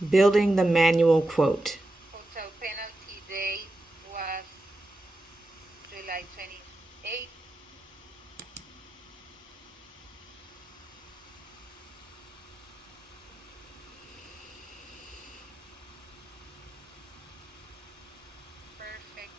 Building the manual quote. Hotel penalty date was July 28th. Perfect.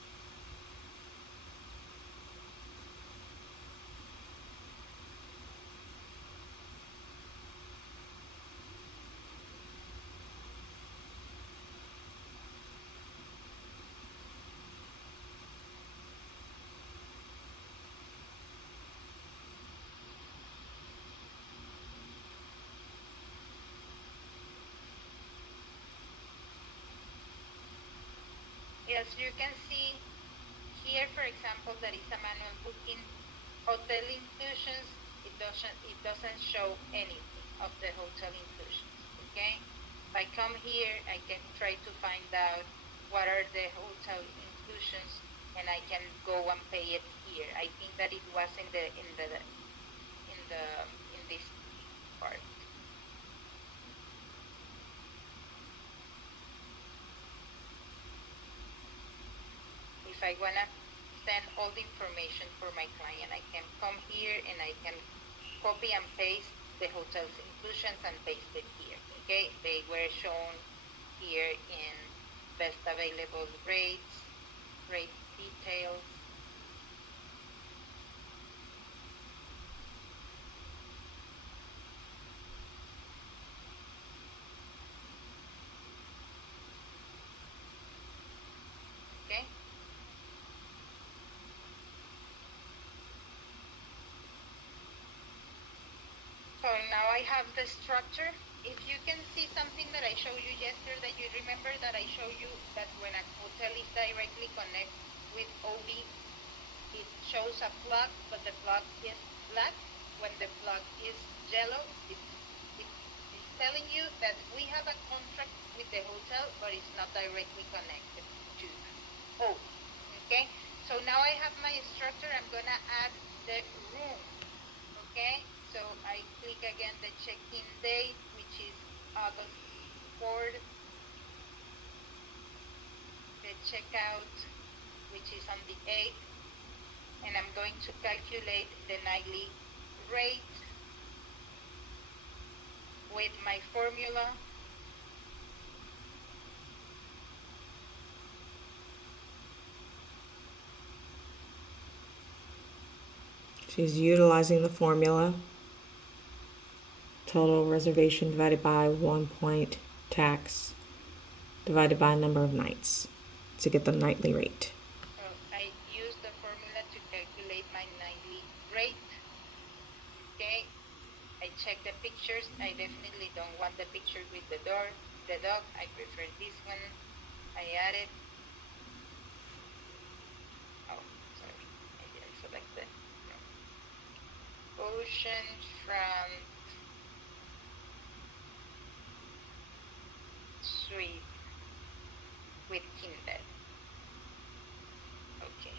Yes, you can see here, for example, that is a manual booking. Hotel inclusions, it doesn't show anything of the hotel inclusions. Okay, if I come here, I can try to find out what are the hotel inclusions, and I can go and pay it here. I think that it was in this part. If I wanna send all the information for my client, I can come here and I can copy and paste the hotel's inclusions and paste it here. Okay, they were shown here in best available rates, rate details. Okay. So now I have the structure. If you can see something that I showed you yesterday, you remember that I showed you that when a hotel is directly connected with OB, it shows a plug, but the plug is black. When the plug is yellow, it's telling you that we have a contract with the hotel, but it's not directly connected to OB. Okay, so now I have my structure. I'm gonna add the room. Okay, so I click again the check-in date, which is August 4th, the checkout, which is on the 8th, and I'm going to calculate the nightly rate with my formula. She's utilizing the formula. Total reservation divided by 1 point tax divided by number of nights to get the nightly rate. So I use the formula to calculate my nightly rate. Okay, I check the pictures. I definitely don't want the picture with the dog. I prefer this one. I add it. Oh, sorry. Maybe I selected ocean front suite with king bed. Okay,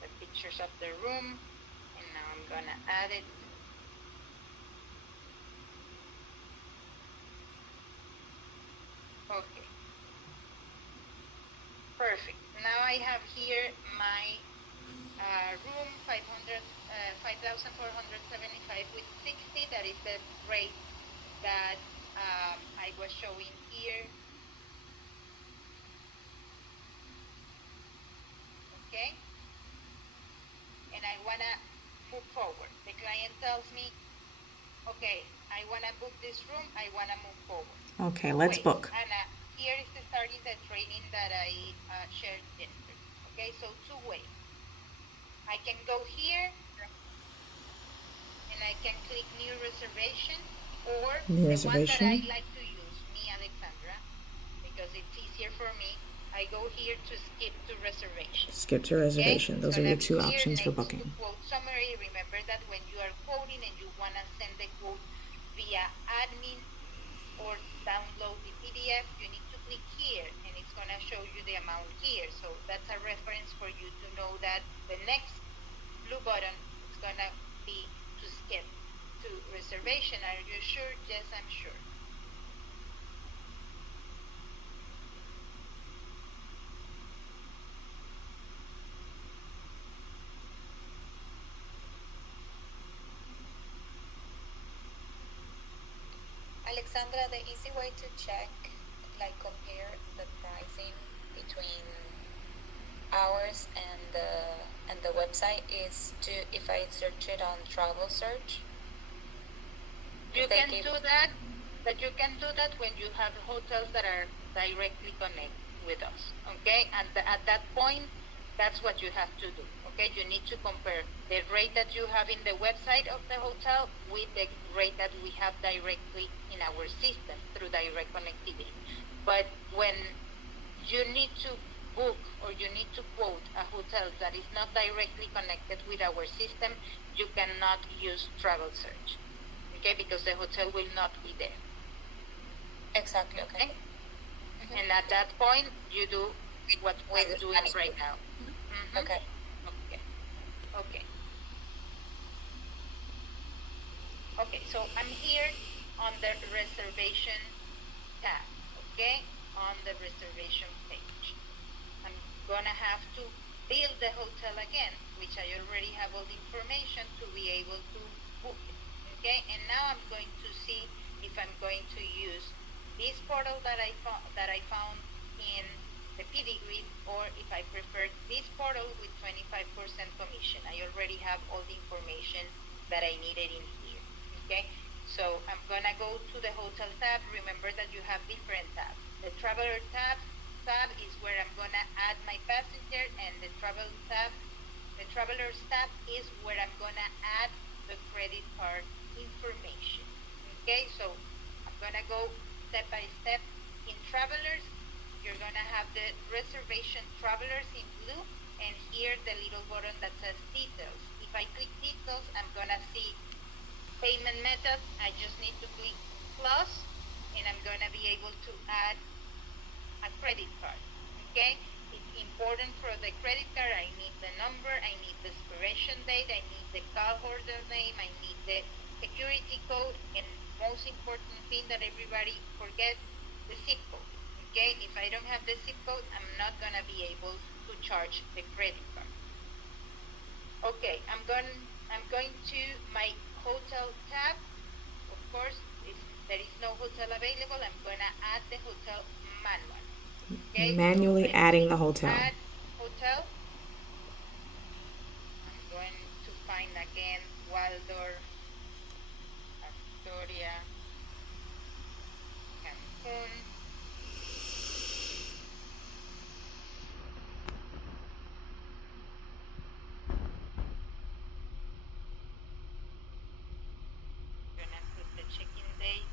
the pictures of the room, and now I'm gonna add it. Okay, perfect. Now I have here my room 5,475 with 60. That is the rate that I was showing here. Okay, and I wanna move forward. The client tells me, okay, I wanna book this room. I wanna move forward. Okay, let's book. Anna, here is starting the training that I shared yesterday. Okay, so two ways. I can go here and I can click new reservation, or New the one that I reservation. like to use, me, Alexandra, because it's easier for me. I go here to skip to reservation. Skip to reservation. Okay? Those It's are your gonna be two here options for next to booking. quote summary. Remember that when you are quoting and you wanna send the quote via admin or download the PDF, you need to click here and it's gonna show you the amount here. So that's a reference for you to know that the next blue button is gonna be to skip to reservation. Are you sure? Yes, I'm sure. Sandra, the easy way to check, like compare the pricing between ours and the website is to, if I search it on travel search. You can do that, but you can do that when you have hotels that are directly connected with us, okay? And at that point, that's what you have to do, okay? You need to compare the rate that you have in the website of the hotel with the rate that we have directly in our system through direct connectivity. But when you need to book or you need to quote a hotel that is not directly connected with our system, you cannot use travel search, okay? Because the hotel will not be there. Exactly, okay. And at that point, you do what we're doing right now. Okay. Okay. Okay. Okay, so I'm here on the reservation tab, okay? On the reservation page. I'm gonna have to build the hotel again, which I already have all the information to be able to book it, okay? And now I'm going to see if I'm going to use this portal that I found in the PD grid, or if I prefer this portal with 25% commission. I already have all the information that I needed in here, okay? So I'm gonna go to the hotel tab. Remember that you have different tabs. The traveler tab is where I'm gonna add my passenger, and the travelers tab is where I'm gonna add the credit card information. Okay, so I'm gonna go step by step. In travelers, you're gonna have the reservation travelers in blue, and here the little button that says details. If I click details, I'm gonna see payment method. I just need to click plus, and I'm gonna be able to add a credit card. Okay, it's important for the credit card. I need the number, I need the expiration date, I need the cardholder name, I need the security code, and most important thing that everybody forgets, the zip code. Okay, if I don't have the zip code, I'm not gonna be able to charge the credit card. Okay, I'm going to my hotel tab. Of course, if there is no hotel available, I'm gonna add the hotel manually. Okay, Manually so adding the hotel. Add hotel. I'm going to find again Waldorf, Astoria, Cancun. I'm gonna put the check-in date.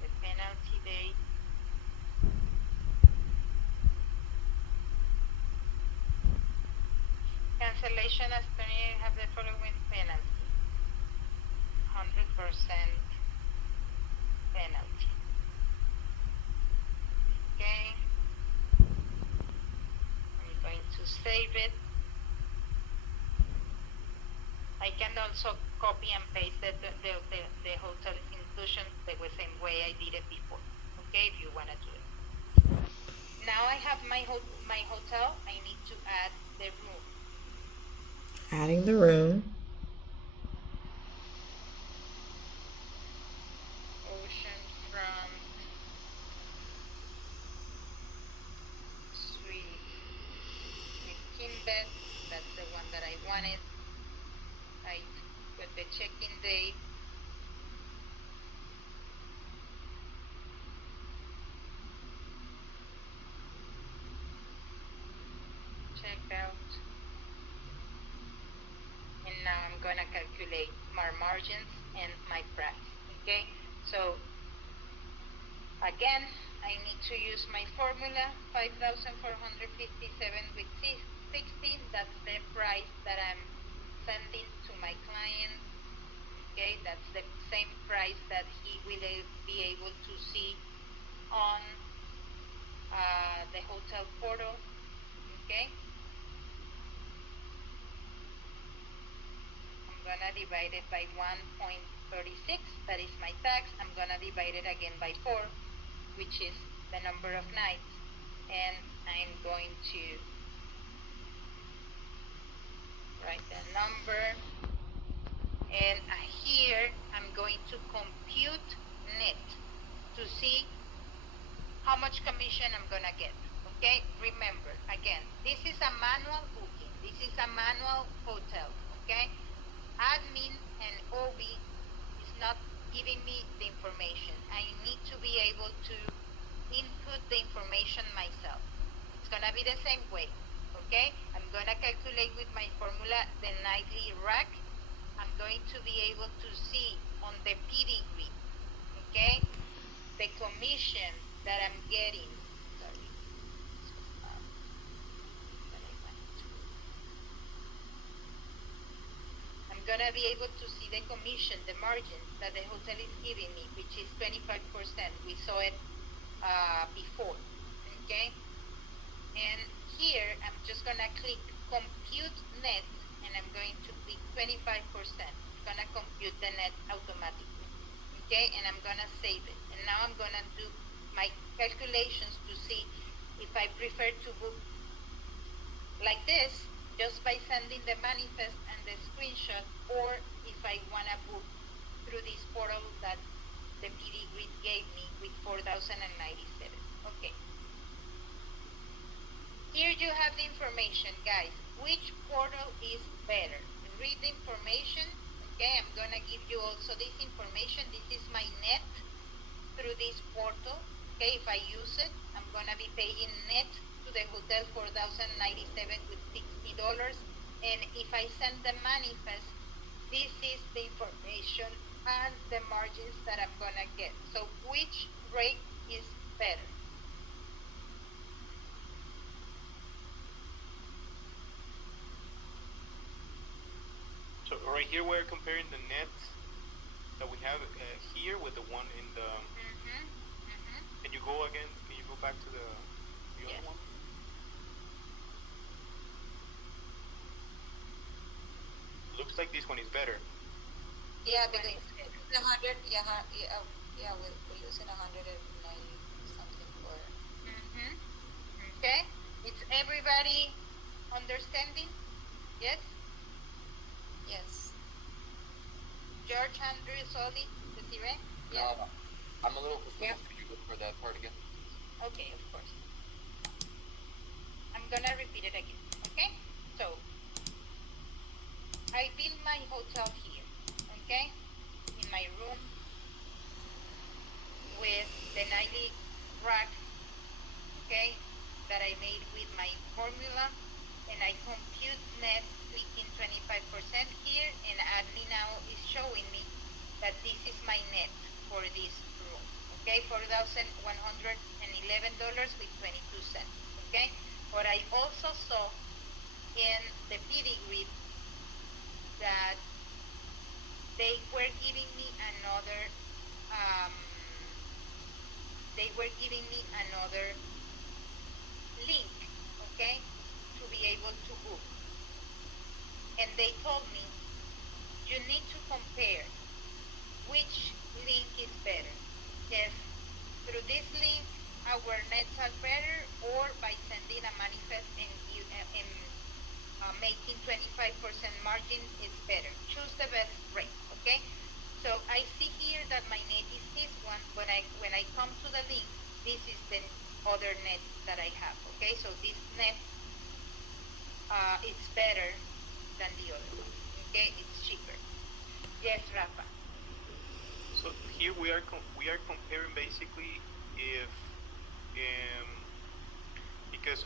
The penalty date. Cancellation as terminated have the following penalty. 100% penalty. Okay. I'm going to save it. I can also copy and paste the hotel inclusion the same way I did it before. Okay, if you want to do it. Now I have my hotel. I need to add the room. Adding the room. Oceanfront suite with king bed. That's the one that I wanted. I put the check-in date. Checkout. And now I'm gonna calculate my margins and my price. Okay, so again, I need to use my formula, 5,457 with 16. That's the price that I'm sending to my client. Okay, that's the same price that he will be able to see on the hotel portal. Okay, I'm gonna divide it by 1.36. That is my tax. I'm gonna divide it again by 4, which is the number of nights, and I'm going to And here I'm going to compute net to see how much commission I'm gonna get. Okay, remember again, this is a manual booking, this is a manual hotel. Okay, admin and OB is not giving me the information. I need to be able to input the information myself. It's gonna be the same way. Okay, I'm gonna calculate with my formula the nightly rack. I'm going to be able to see on the PD grid, okay, the commission that I'm getting. Sorry. I'm gonna be able to see the commission, the margin that the hotel is giving me, which is 25%. We saw it before, okay? And here, I'm just gonna click compute net, and I'm going to click 25%. It's gonna compute the net automatically, okay? And I'm gonna save it. And now I'm gonna do my calculations to see if I prefer to book like this, just by sending the manifest and the screenshot, or if I wanna book through this portal that the PD grid gave me with 4,097. Okay. Here you have the information, guys. Which portal is better? Read the information. Okay, I'm gonna give you also this information. This is my net through this portal. Okay, if I use it, I'm gonna be paying net to the hotel 4,097 with $60. And if I send the manifest, this is the information and the margins that I'm gonna get. So which rate is better? So right here we're comparing the net that we have here with the one in the. Can you go again? Can you go back to the Yes. other one? Looks like this one is better. Yeah, because the 100, we're using 190 something for. Okay, it's everybody understanding? Yes? Yes. George, Andrew, Soli, Desiree? Yes. I'm a little confused. Could you go over that part again? Okay, of course. I'm gonna repeat it again. Okay? So I built my hotel here, okay? In my room with the nightly rack, okay, that I made with my formula, and I compute net clicking 25% here, and admin now is showing me that this is my net for this room, okay, $4,111 with 22 cents, okay? But I also saw in the PD grid that they were giving me another link, okay, to be able to book. And they told me you need to compare which link is better. If through this link our nets are better, or by sending a manifest and making 25% margin is better. Choose the best rate, okay? So I see here that my net is this one, but when I come to the link, this is the other net that I have, okay? So this net it's better than the other one, okay? It's cheaper. Yes, Rafa. So here we are comparing basically if because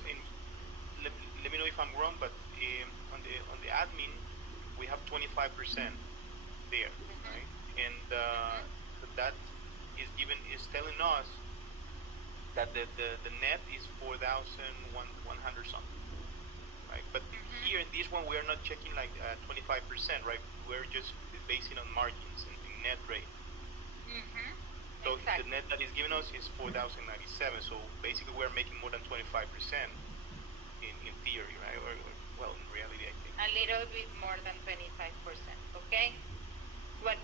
let me know if I'm wrong, but on the admin we have 25% there, right? And so that is telling us that the net is 4,100 something, right? But here in this one we are not checking like 25%, right? We're just basing on margins and net rate. So exactly. the net that is given us is 4,097. So basically we're making more than 25% in theory, right? Or well, in reality, I think. A little bit more than 25%, okay? What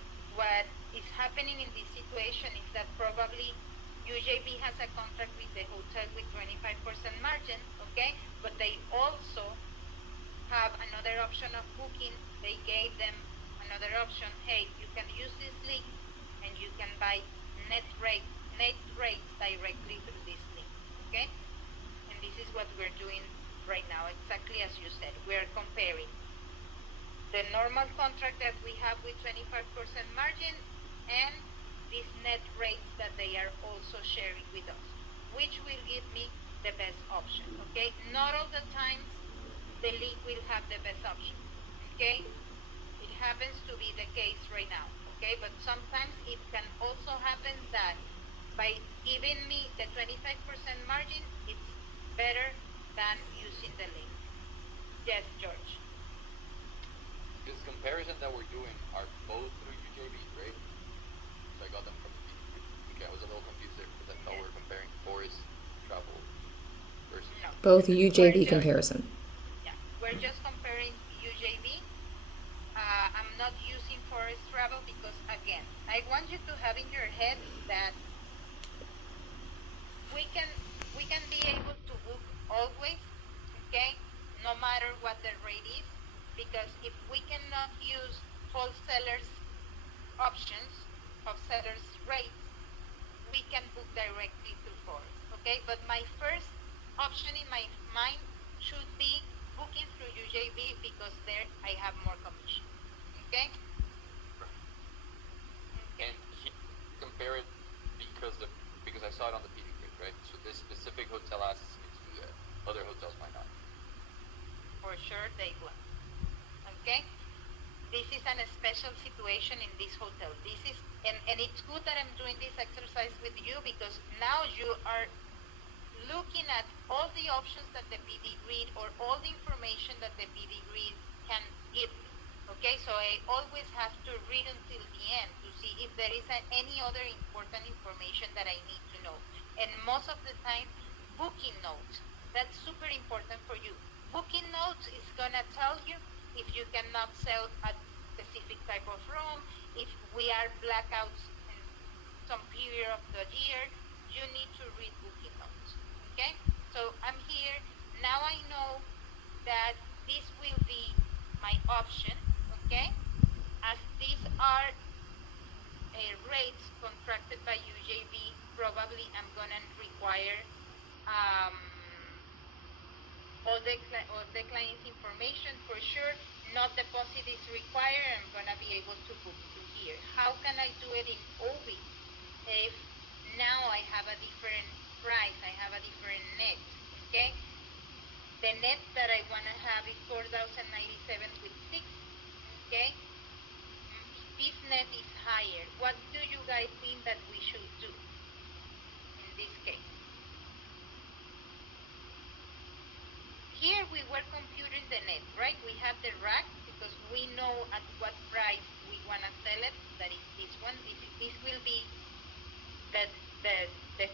is happening in this situation is that probably UJB has a contract with the hotel with 25% margin, okay? But they also have another option of booking. They gave them an another option, hey, you can use this link and you can buy net rates directly through this link. Okay? And this is what we're doing right now, exactly as you said. We're comparing the normal contract that we have with 25% margin and these net rates that they are also sharing with us, which will give me the best option. Okay? Not all the times the link will have the best option. Okay? It happens to be the case right now. Okay? But sometimes it can also happen that by giving me the 25% margin, it's better than using the link. Yes, George. This comparison that we're doing are both through UJV, right? So I got them from the PD. Okay, I was a little confused there because I thought we were comparing tourist travel versus. No. Both We're UJV just, comparison. yeah, we're just comparing UJV. I'm not using forest travel because, again, I want you to have in your head that we can be able to book always, okay, no matter what the rate is, because if we cannot use wholesalers options, wholesalers rates, we can book directly through forest. Okay, but my first option in my mind should be booking through UJV because there I have more commission. Okay. And he compare it because I saw it on the PD grid, right? So this specific hotel asks me to do that. Other hotels might not. For sure they will. Okay. This is a special situation in this hotel. This is and it's good that I'm doing this exercise with you because now you are looking at all the options that the PD grid or all the information that the PD grid can give me. Okay, so I always have to read until the end to see if there is any other important information that I need to know. And most of the time, booking notes, that's super important for you. Booking notes is gonna tell you if you cannot sell a specific type of room, if we are blackouts in some period of the year, you need to read booking notes. Okay, so I'm here, now I know that this will be my option. Okay, as these are rates contracted by UJV, probably I'm gonna require all the client's information for sure. Not deposit is required. I'm gonna be able to book through here. How can I do it in OB if now I have a different price? I have a different net. Okay, the net that I wanna have is 4,097 with 6. Okay, this net is higher. What do you guys think that we should do in this case? Here we were computing the net, right? We have the rack because we know at what price we want to sell it. That is this one. This will be the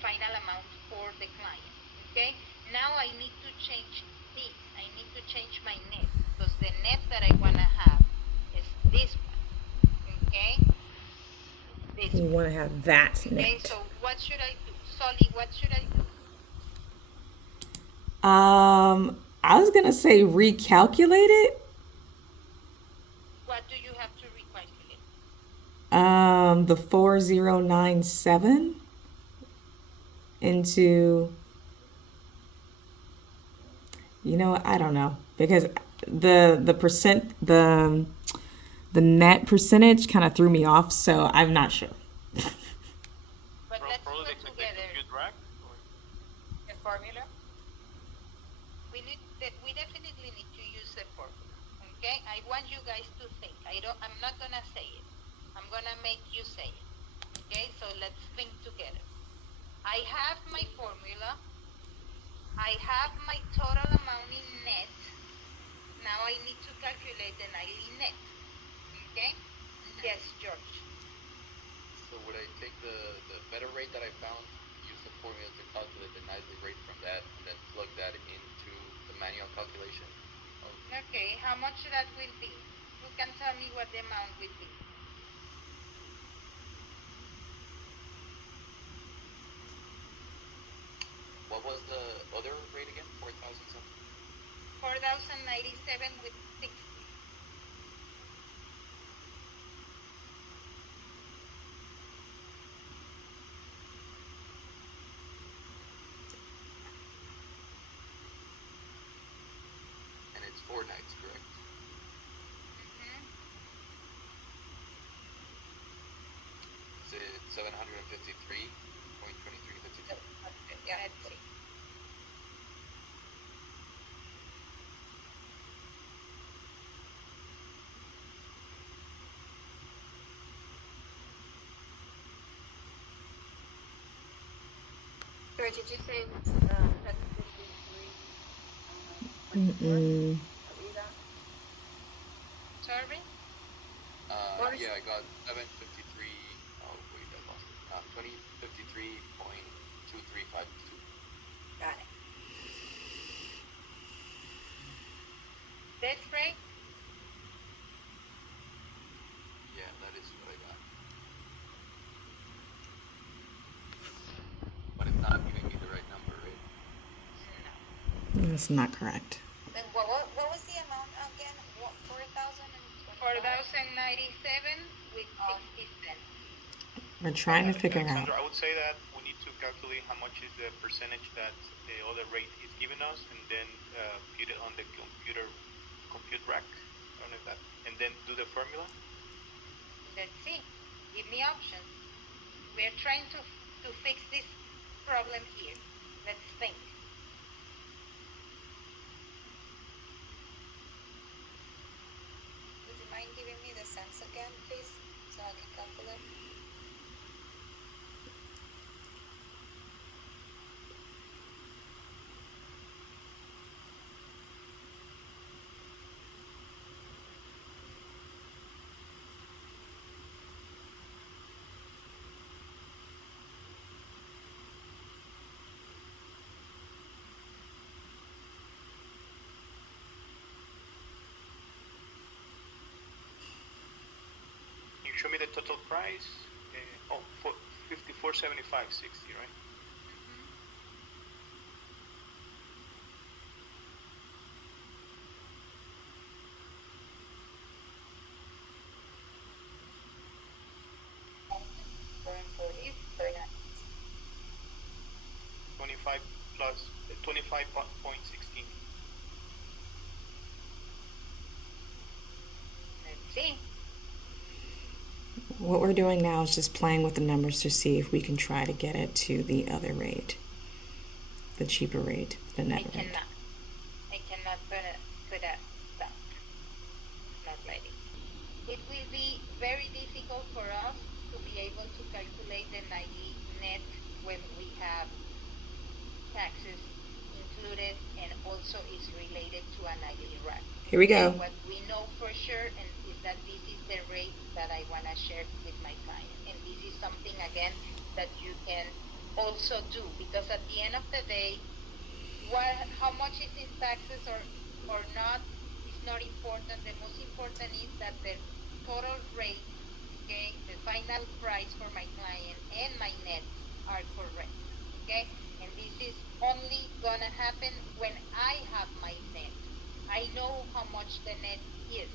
final amount for the client. Okay. Now I need to change this. I need to change my net because the net that I want to have is this one. Okay. This You one. want to have that Okay. net. So what should I do, Solly? What should I do? I was gonna say recalculate it. What do you have to recalculate? The 4097 into, I don't know, because the percent the net percentage kind of threw me off, so I'm not sure. But let's do Probably it the together. compute rack. Or The formula? We definitely need to use the formula. Okay, I want you guys to think. I'm not gonna say it. I'm gonna make you say it. Okay, so let's think together. I have my formula. I have my total amount in net. Now I need to calculate the nightly net. Okay? Yes, George. So would I take the better rate that I found, use the formula to calculate the nightly rate from that, and then plug that into the manual calculation? Okay, how much that will be? Who can tell me what the amount will be? What was the other rate again? 4,000 something? 4,097 with 60. 53.2352. Yeah. Let's see. Or did you say 753? Mm-mm. Sorry? What is Yeah, I got 753. Oh wait, I lost it. 2053.2352. got it? That's right. Yeah, that is what I got. But it's not giving me the right number, right? No. That's not correct. Then what was the amount again? What 4,025? 4,097 with Oh. 60 cents. We're trying to figure out. Alexandra, I would say that we need to calculate how much is the percentage that the other rate is giving us, and then put it on the compute rack. I don't know if that, and then do the formula. Let's see. Give me options. We're trying to fix this problem here. Let's think. Would you mind giving me the cents again, please, so I can calculate? You show me the total price. Oh, 54.75.60, right? $4.40. 25 plus 25.16. Let's see. What we're doing now is just playing with the numbers to see if we can try to get it to the other rate, the cheaper rate, the net rate. I cannot put a stop. Not ready. It will be very difficult for us to be able to calculate the nightly net when we have taxes included and also is related to a nightly rack. Here we go. What we know for sure and is that this is the rate that I want to share with my client. And this is something, again, that you can also do, because at the end of the day, how much is in taxes or not is not important. The most important is that the total rate, okay, the final price for my client and my net are correct, okay? And this is only gonna happen when I have my net. I know how much the net is,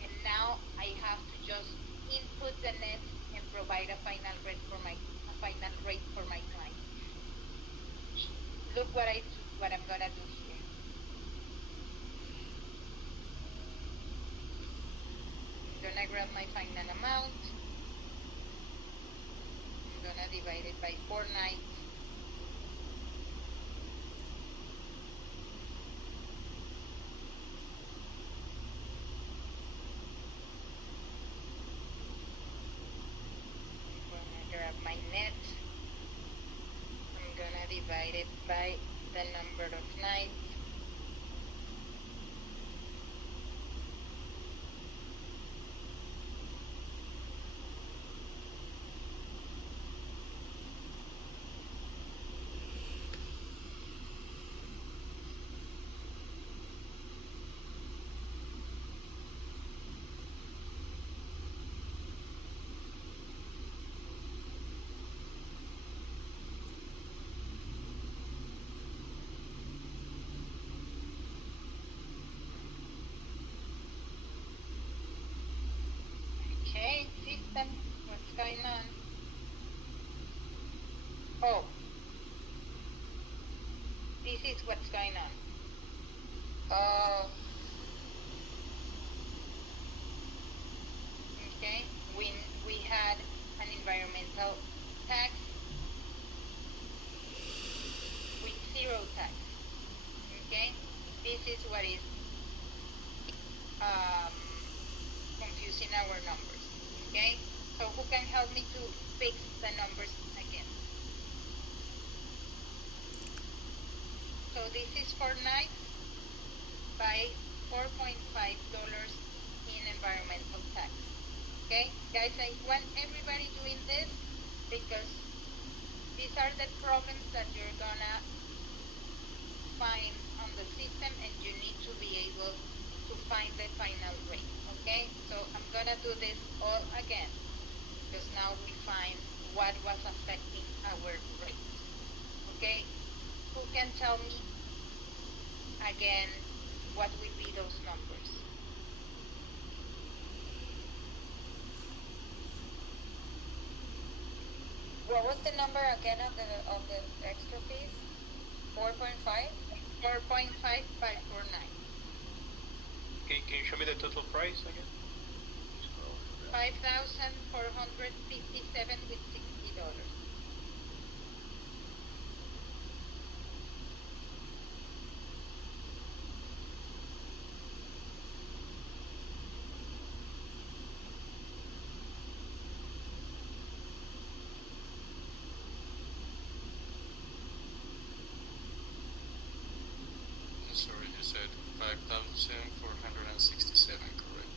and now I have to just input the net and provide a final rate for my client. Look what I'm gonna do here. I'm gonna grab my final amount. I'm gonna divide it by 4 nights. I'm gonna grab my net. I'm gonna divide it by the number of nights. Okay, system, what's going on? Oh, this is what's going on. Okay, we had an environmental tax help me to fix the numbers again. So this is for nights by $4.5 in environmental tax. Okay, guys, I want everybody doing this because these are the problems that you're gonna find on the system, and you need to be able to find the final rate. Okay, so I'm gonna do this all again because now we find what was affecting our rates. Okay, who can tell me again what will be those numbers? What was the number again of the extra fees? 4.5? 4.5549. Can you show me the total price again? 5,457 with $60. Sorry, you said 5,467, correct?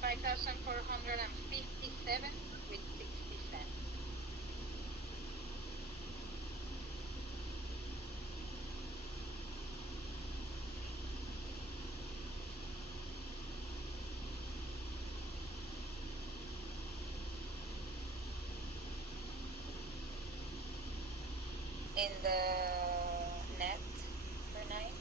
5,457 with 60 cents. In the net per night?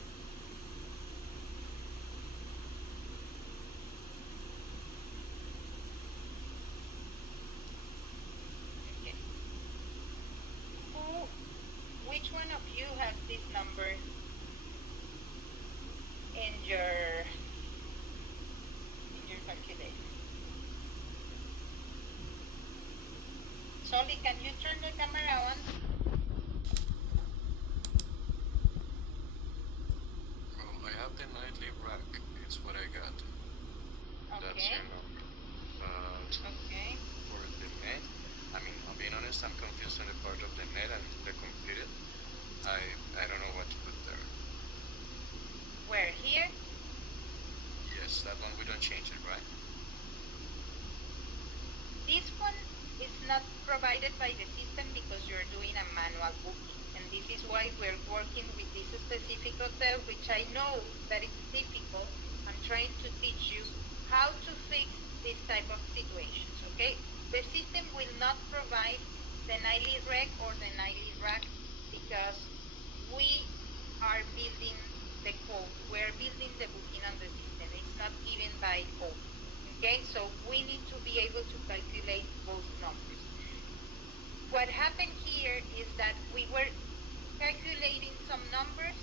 Okay. Which one of you has this number in your calculator? Soli, can you turn the camera on? Oh, I have the nightly rack. It's what I got. That's Okay. your number. But Okay. for the net, I mean, I'm being honest, I'm confused on the part of the net and the computed. I don't know what to put there. Where? Here? Yes, that one we don't change it, right? This one is not provided by the system because you're doing a manual booking. And this is why we're working with this specific hotel, which I know that it's difficult. I'm trying to teach you how to fix this type of situations, okay? The system will not provide the nightly rec or the nightly rack because we are building the code. We're building the booking on the system. It's not given by code. Okay, so we need to be able to calculate both numbers. What happened here is that we were calculating some numbers,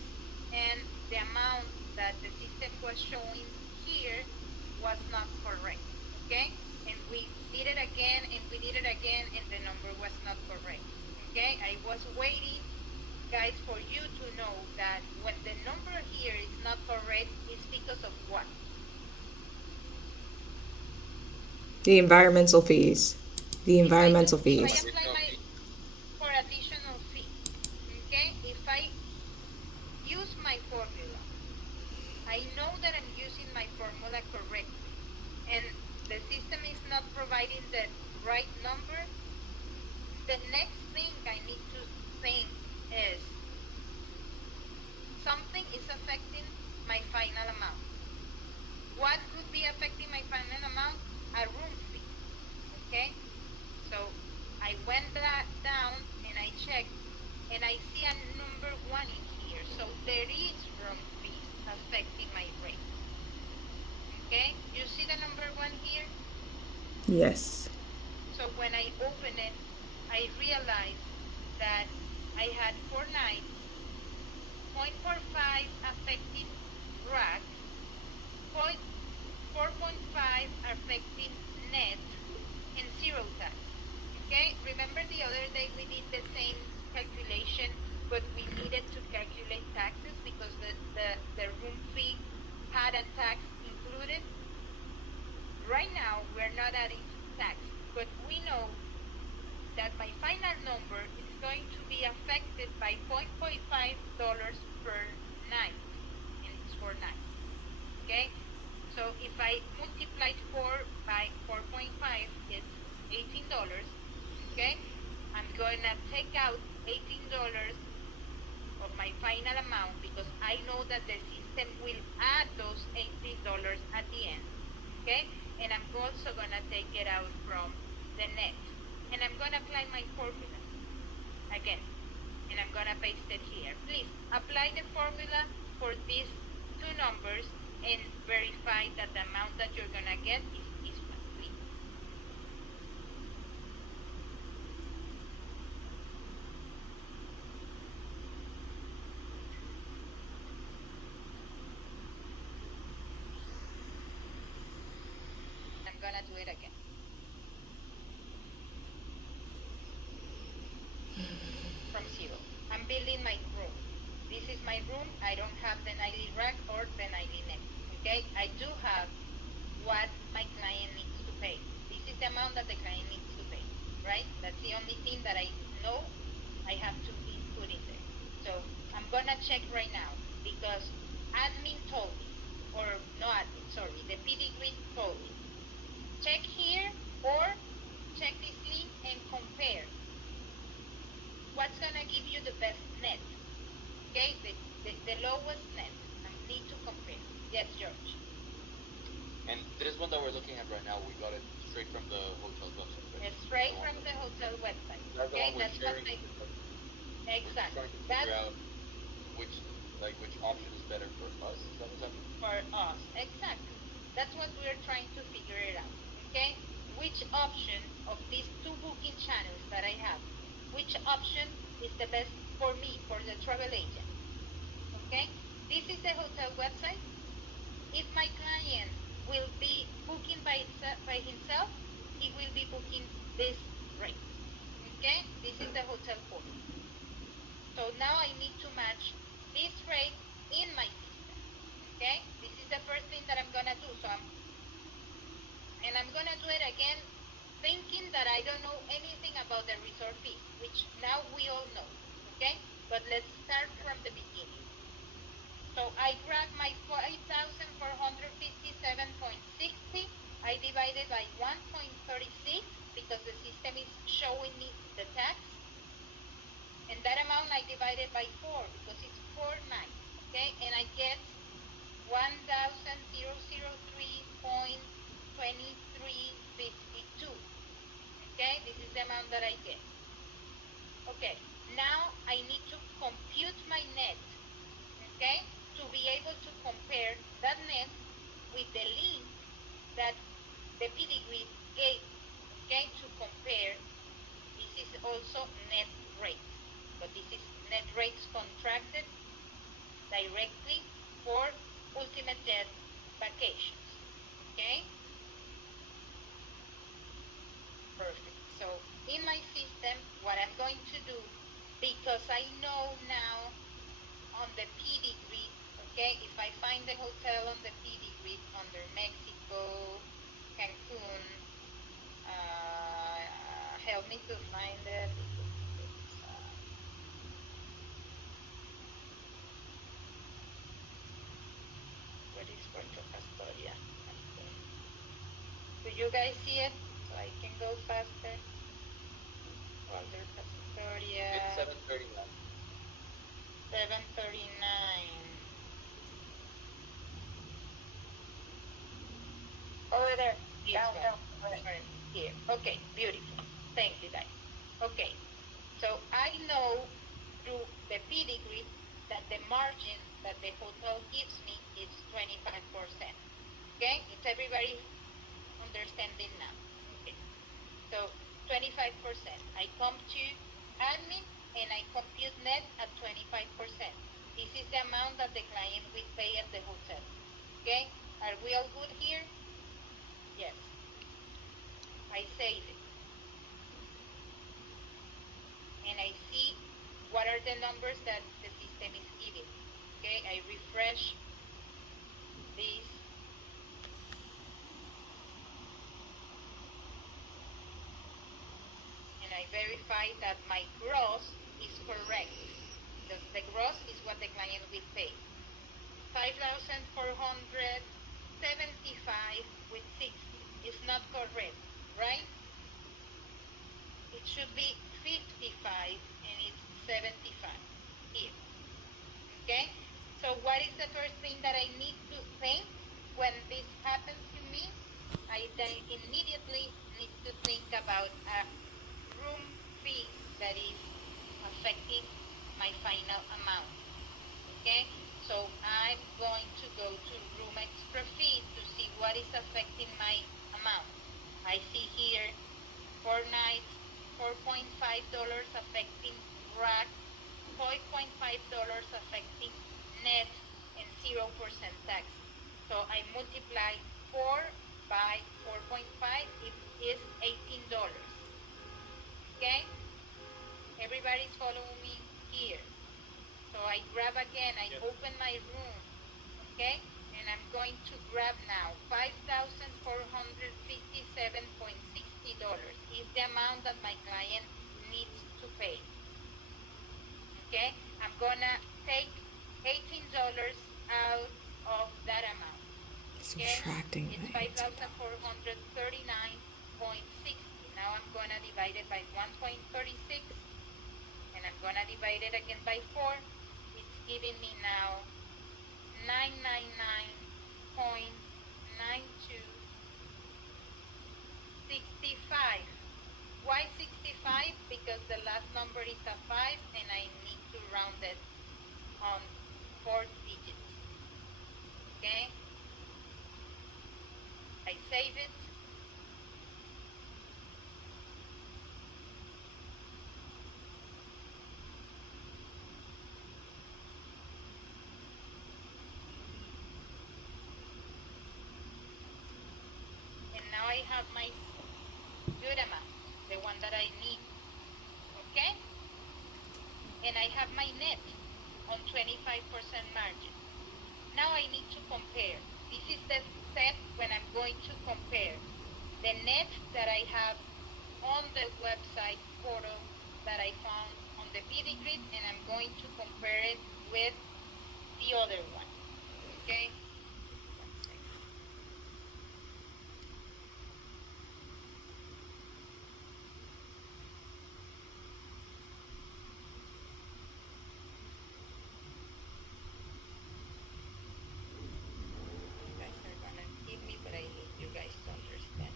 and the amount that the system was showing here was not correct. Okay, and we did it again and we did it again, and the number was not correct. Okay, I was waiting, guys, for you to know that when the number here is not correct, it's because of what? The environmental fees. The environmental If I fees. apply for additional fee, okay, if I use my formula, I know that I'm using my formula correctly, and the system is not providing the right number, the next thing I need to think is something is affecting my final amount. What could be affecting my final amount? A room fee, okay? So I went down and I checked, and I see a number 1 in here. So there is room fees affecting my rate. Okay, you see the number 1 here? Yes. So when I open it, I realized that I had 4 nights, 0.45 affecting rack, 4.5 affecting net, and 0 tax. Okay, remember the other day we did the same calculation, but we needed to calculate taxes because the room fee had a tax included. Right now, we're not adding tax. but we know that my final number is going to be affected by $0.5 per night, and it's for nights. Okay, so if I multiply 4 by 4.5, it's $18. Okay, I'm gonna take out $18 of my final amount because I know that the system will add those $18 at the end. Okay, and I'm also gonna take it out from the net, and I'm gonna apply my formula again, and I'm gonna paste it here. Please apply the formula for these two numbers and verify that the amount that you're gonna get is this one, please. I'm gonna do it again. From zero. I'm building my room. This is my room. I don't have the nightly rack or the nightly net. Okay, I do have what my client needs to pay. This is the amount that the client needs to pay, right? That's the only thing that I know I have to input in there. So I'm gonna check right now because admin told me, or no admin, sorry, the PD grid told me. Check here or check this link and compare. What's gonna give you the best net? Okay, the lowest net. I need to compare. Yes, George. And this one that we're looking at right now, we got it straight from the hotel's website, right? It's straight from the hotel website. That's the Okay, one we're that's what sharing. they. We're Exactly. trying to figure out which option is better for us. Is that what's happening? For us, exactly. That's what we're trying to figure it out. Okay, which option of these two booking channels that I have, which option is the best for me, for the travel agent? Okay, this is the hotel website. If my client will be booking by himself, he will be booking this rate. Okay, this is the hotel portal. So now I need to match this rate in my system. Okay, this is the first thing that I'm gonna do. And I'm gonna do it again, thinking that I don't know anything about the resort fees, which now we all know. Okay, but let's start from the beginning. So I grab my 5,457.60. I divided by 1.36 because the system is showing me the tax. And that amount I divided by 4 because it's 4 nights. Okay, and I get 1,003.2352. Okay, this is the amount that I get. Okay, now I need to compute my net. Okay, to be able to compare that net with the link that the pedigree gave me. Okay, to compare, this is also net rates, but this is net rates contracted directly for Ultimate Jet Vacations. Okay, perfect. So in my system, what I'm going to do, because I know now on the PD grid, okay, if I find the hotel on the PD grid under Mexico, Cancun, help me to find it because it's, what is Puerto Pastoria? Do you guys see it? So I can go faster. Puerto Pastoria. It's 7:39. 739. Over there. This Down, one. down. Over there. Right here. Okay, beautiful. Thank you, guys. Okay, so I know through the pedigree that the margin that the hotel gives me is 25%. Okay, is everybody understanding now? Okay, so 25%. I come to admin and I compute net at 25%. This is the amount that the client will pay at the hotel. Okay, are we all good here? Yes. I save it. And I see what are the numbers that the system is giving. Okay, I refresh this. I verify that my gross is correct. The gross is what the client will pay. 5,475 with 60 is not correct, right? It should be 55 and it's 75 here. Okay? So what is the first thing that I need to think when this happens to me? I then immediately need to think about a room fee that is affecting my final amount. Okay? So I'm going to go to room extra fee to see what is affecting my amount. I see here 4 nights, $4.5 affecting rack, $5.5 affecting net, and 0% tax. So I multiply 4 by 4.5, it is $18. Okay? Everybody's following me here. So I grab again, I open my room, okay? And I'm going to grab now $5,457.60 is the amount that my client needs to pay. Okay? I'm gonna take $18 out of that amount. Okay? Subtracting It's the $18. 5,439.60. Now I'm gonna divide it by 1.36 and I'm gonna divide it again by 4. It's giving me now 999.9265. Why 65? Because the last number is a 5 and I need to round it on 4 digits. Okay? I save it. And now I have my good amount, the one that I need. Okay? And I have my net on 25% margin. Now I need to compare. This is the step when I'm going to compare the net that I have on the website portal that I found on the PD grid, and I'm going to compare it with the other one. Okay? 1 second. You guys are gonna kill me, but I need you guys to understand.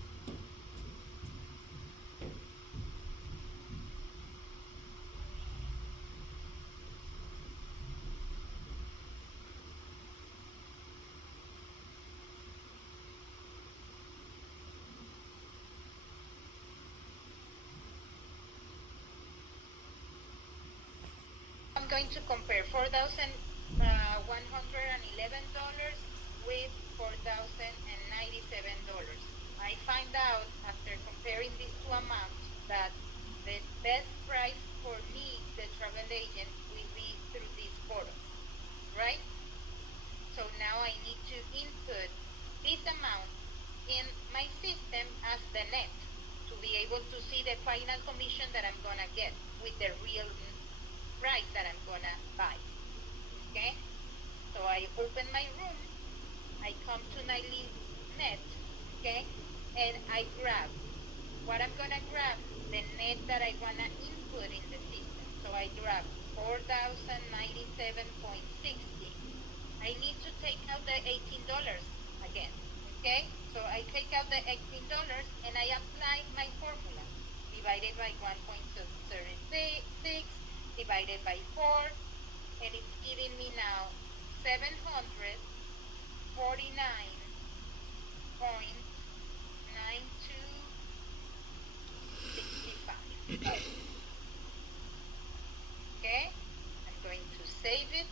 I'm going to compare $4,111 with $4,097. I find out after comparing these two amounts that the best price for me, the travel agent, will be through this portal, right? So now I need to input this amount in my system as the net to be able to see the final commission that I'm gonna get with the real price that I'm gonna buy. Okay? So I open my room, I come to Nightly Net, okay, and I grab what I'm gonna grab, the net that I wanna input in the system. So I grab 4,097.60. I need to take out the $18 again. Okay? So I take out the $18 and I apply my formula. Divided by 1.36, divided by 4, and it's giving me now 749.9265. Okay? I'm going to save it.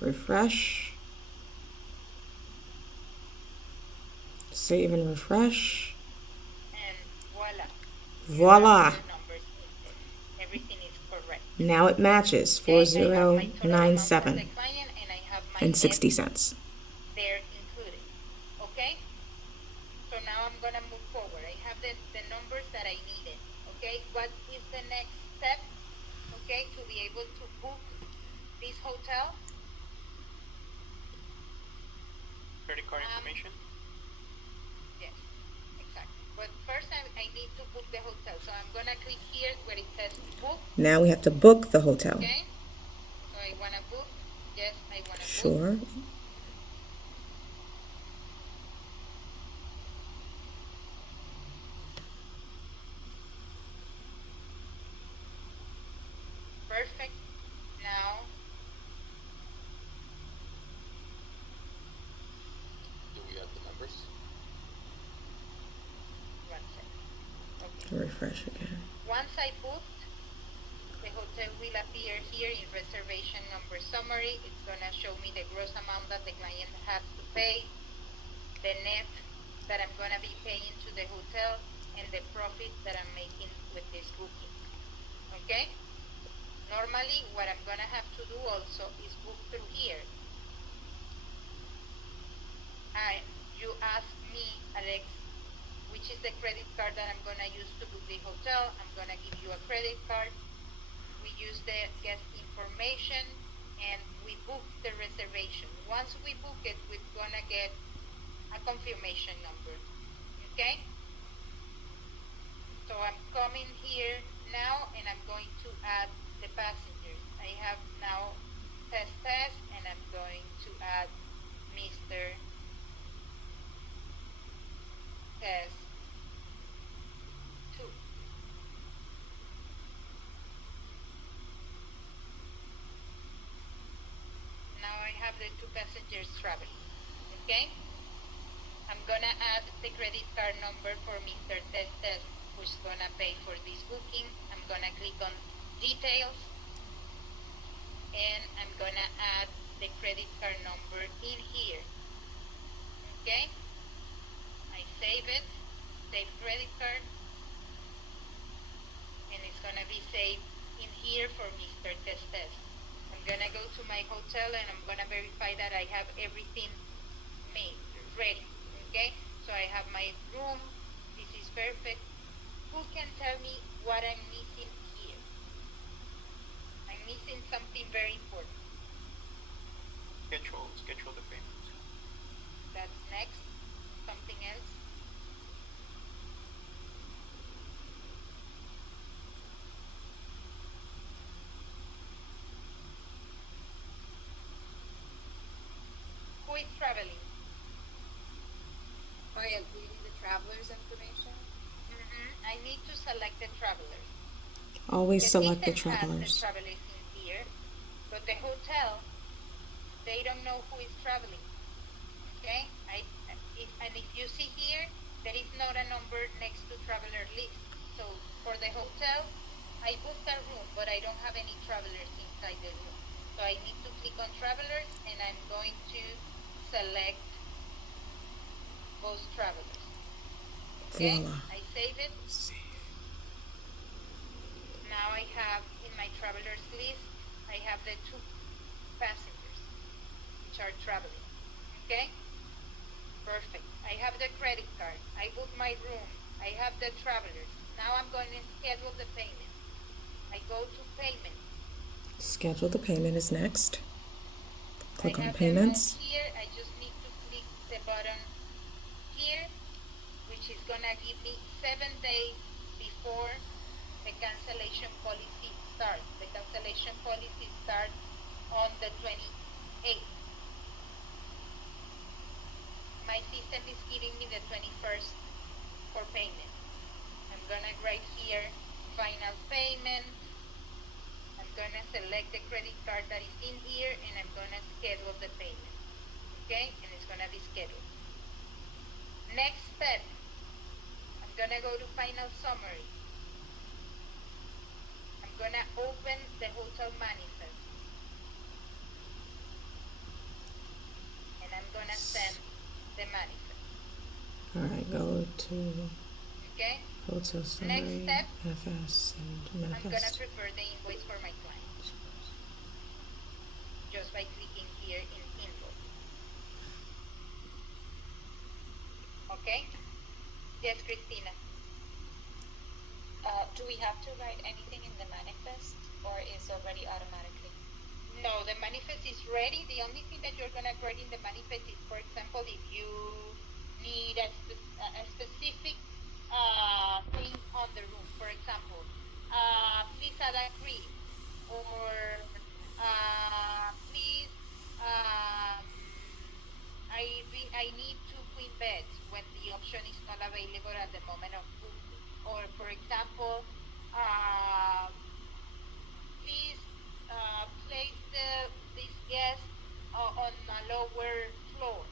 Refresh. Save and refresh. And voila. Voila. The numbers input. Everything is correct. Now it matches Okay, I have my total amount from 4097 the client and I have my and net 60 cents. hotel. Credit card information. Yes, exactly. But first I need to book the hotel. So I'm gonna click here where it says book. Now we have to book the hotel. Okay. So I wanna book. Yes, I wanna book. Sure. Perfect. Now, Do we add the numbers? one second. Okay. Refresh again. Once I booked, the hotel will appear here in reservation number summary. It's gonna show me the gross amount that the client has to pay, the net that I'm gonna be paying to the hotel, and the profit that I'm making with this booking. Okay? Normally, what I'm gonna have to do also is book through here. You ask me, Alex, which is the credit card that I'm gonna use to book the hotel. I'm gonna give you a credit card. We use the guest information and we book the reservation. Once we book it, we're gonna get a confirmation number. Okay? So I'm coming here now and I'm going to add the passengers. I have now test and I'm going to add Mr. Test 2. Now I have the 2 passengers traveling. Okay? I'm gonna add the credit card number for Mr. Test, who's gonna pay for this booking. I'm gonna click on details and I'm gonna add the credit card number in here. Okay? I save it, save credit card, and it's gonna be saved in here for Mr. Test. I'm gonna go to my hotel and I'm gonna verify that I have everything made, ready. Okay? So I have my room. This is perfect. Who can tell me what I'm missing here? I'm missing something very important. Schedule the payment. That's next. Something else. Who is traveling? Oh yeah, do you need the traveler's information? I need to select the travelers. Always The select the system has the travelers. travelers in here, but the hotel, they don't know who is traveling. Okay? And if you see here, there is not a number next to traveler list. So for the hotel, I booked a room, but I don't have any travelers inside the room. So I need to click on travelers and I'm going to select those travelers. Okay? Voila. I save it. Now I have in my travelers list, I have the 2 passengers which are traveling. Okay? Perfect. I have the credit card. I booked my room. I have the travelers. Now I'm going to schedule the payment. I go to payment. Schedule the payment is next. Click I on have payments. the amount here. I just need to click the button here, which is going to give me 7 days before the cancellation policy starts. The cancellation policy starts on the 28th. My system is giving me the 21st for payment. I'm gonna write here final payment. I'm gonna select the credit card that is in here and I'm gonna schedule the payment. Okay, and it's gonna be scheduled. Next step, I'm gonna go to final summary. I'm gonna open the hotel manifest. And I'm gonna send the manifest. Alright, go to Okay? hotel Next summary, step, FS, and I'm gonna manifest. prepare the invoice for my client. Just by clicking here in invoice. Okay? Yes, Christina. Do we have to write anything in the manifest, or is already automatically? No, the manifest is ready. The only thing that you're gonna write in the manifest is, for example, if you need a specific thing on the room. For example, please add a crib, or please, I need two queen beds when the option is not available at the moment of booking. Or for example, please place this guest on a lower floor.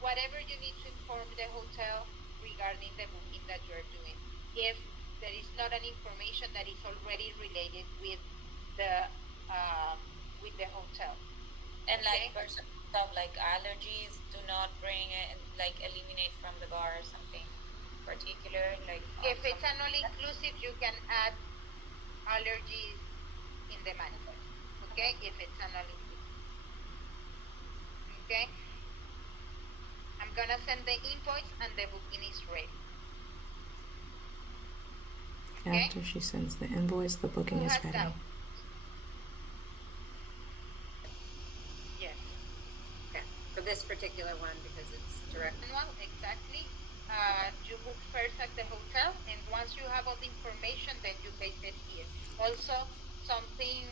Whatever you need to inform the hotel regarding the booking that you're doing. If there is not an information that is already related the with the hotel. And like Okay. personal stuff like allergies, do not bring it, like eliminate from the bar or something particular. Like If it's something an all inclusive, you can add allergies in the manifest. Okay, if it's an all inclusive. Okay, I'm gonna send the invoice and the booking is ready. Okay, After she sends the invoice, the booking who is has ready. doubt? Yes. Okay. For this particular one, because it's direct. Manual, exactly. You book first at the hotel, and once you have all the information, then you paste it here. Also, something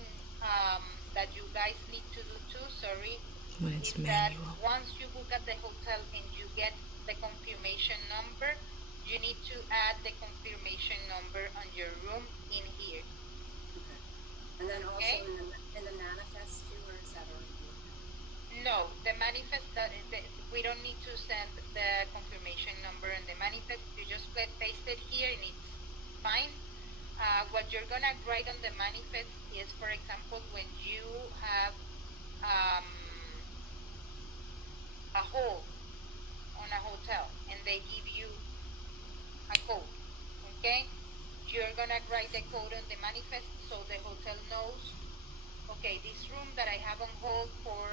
that you guys need to do too, sorry, When it's is that manual. once you book at the hotel and you get the confirmation number, you need to add the confirmation number on your room in here. Okay. And then Okay. also in the manifest too, or is that already in? No, the manifest that we don't need to send the confirmation number in the manifest. You just paste it here and it's fine. What you're gonna write on the manifest is, for example, when you have a hold on a hotel and they give you a code, okay? You're gonna write the code on the manifest so the hotel knows, okay, this room that I have on hold for